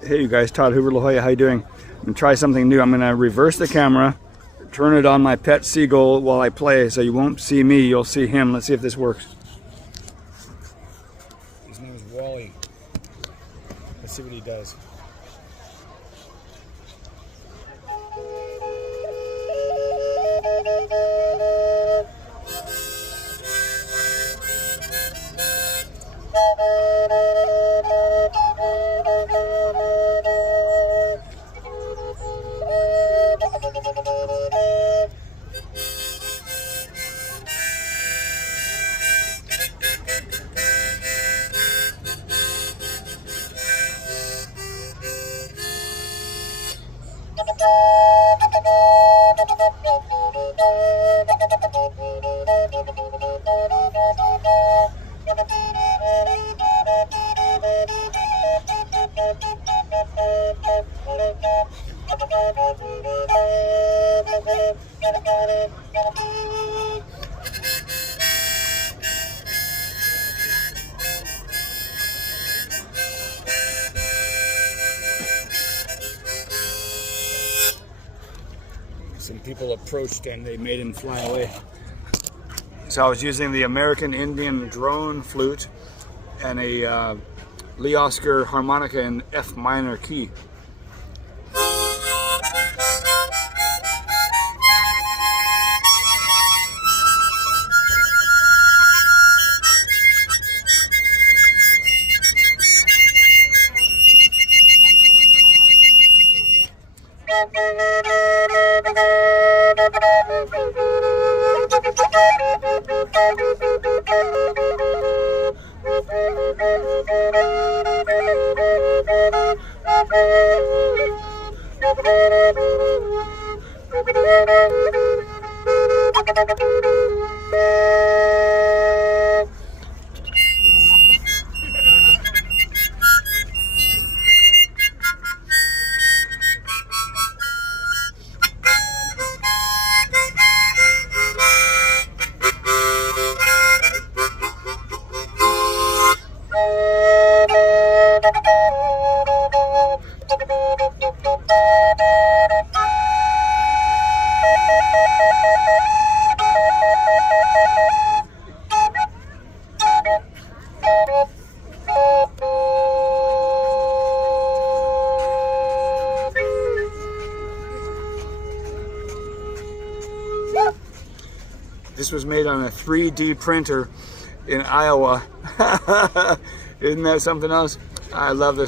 Hey you guys, Todd Hoover, La Jolla, how you doing? I'm gonna try something new. I'm gonna reverse the camera, turn it on my pet seagull while I play, so you won't see me, you'll see him. Let's see if this works. His name is Wally. Let's see what he does. Some people approached and they made him fly away. So I was using the American Indian drone flute and a Lee Oscar harmonica in F minor key. This was made on a 3D printer in Iowa. Isn't that something else? I love this.